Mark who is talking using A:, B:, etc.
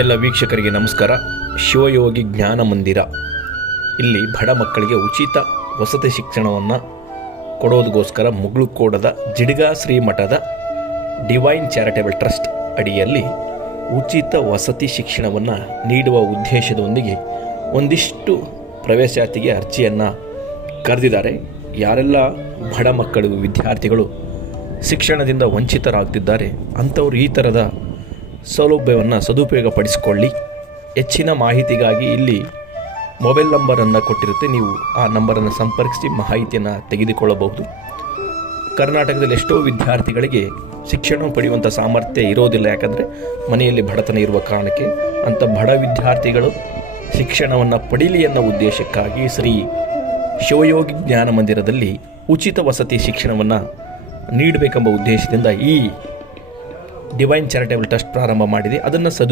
A: ಎಲ್ಲ ವೀಕ್ಷಕರಿಗೆ ನಮಸ್ಕಾರ. ಶಿವಯೋಗಿ ಜ್ಞಾನ ಮಂದಿರ. ಇಲ್ಲಿ ಬಡ ಮಕ್ಕಳಿಗೆ ಉಚಿತ ವಸತಿ ಶಿಕ್ಷಣವನ್ನು ಕೊಡೋದಕ್ಕೋಸ್ಕರ ಮುಗುಳುಕೋಡದ ಜಿಡಿಗಾ ಶ್ರೀ ಮಠದ ಡಿವೈನ್ ಚಾರಿಟೇಬಲ್ ಟ್ರಸ್ಟ್ ಅಡಿಯಲ್ಲಿ ಉಚಿತ ವಸತಿ ಶಿಕ್ಷಣವನ್ನು ನೀಡುವ ಉದ್ದೇಶದೊಂದಿಗೆ ಒಂದಿಷ್ಟು ಪ್ರವೇಶಾತಿಗೆ ಅರ್ಜಿಯನ್ನು ಕರೆದಿದ್ದಾರೆ. ಯಾರೆಲ್ಲ ಬಡ ಮಕ್ಕಳು ವಿದ್ಯಾರ್ಥಿಗಳು ಶಿಕ್ಷಣದಿಂದ ವಂಚಿತರಾಗ್ತಿದ್ದಾರೆ, ಅಂಥವ್ರು ಈ ಥರದ ಸೌಲಭ್ಯವನ್ನು ಸದುಪಯೋಗಪಡಿಸಿಕೊಳ್ಳಿ. ಹೆಚ್ಚಿನ ಮಾಹಿತಿಗಾಗಿ ಇಲ್ಲಿ ಮೊಬೈಲ್ ನಂಬರನ್ನು ಕೊಟ್ಟಿರುತ್ತೆ. ನೀವು ಆ ನಂಬರನ್ನು ಸಂಪರ್ಕಿಸಿ ಮಾಹಿತಿಯನ್ನು ತೆಗೆದುಕೊಳ್ಳಬಹುದು. ಕರ್ನಾಟಕದಲ್ಲಿ ಎಷ್ಟೋ ವಿದ್ಯಾರ್ಥಿಗಳಿಗೆ ಶಿಕ್ಷಣ ಪಡೆಯುವಂಥ ಸಾಮರ್ಥ್ಯ ಇರೋದಿಲ್ಲ. ಯಾಕಂದರೆ ಮನೆಯಲ್ಲಿ ಬಡತನ ಇರುವ ಕಾರಣಕ್ಕೆ ಅಂಥ ಬಡ ವಿದ್ಯಾರ್ಥಿಗಳು ಶಿಕ್ಷಣವನ್ನು ಪಡೀಲಿ ಅನ್ನೋ ಉದ್ದೇಶಕ್ಕಾಗಿ ಶ್ರೀ ಶಿವಯೋಗಿ ಜ್ಞಾನ ಮಂದಿರದಲ್ಲಿ ಉಚಿತ ವಸತಿ ಶಿಕ್ಷಣವನ್ನು ನೀಡಬೇಕೆಂಬ ಉದ್ದೇಶದಿಂದ ಈ ಡಿವೈನ್ ಚಾರಿಟೇಬಲ್ ಟ್ರಸ್ಟ್ ಪ್ರಾರಂಭ ಮಾಡಿದೆ. ಅದನ್ನು ಸದು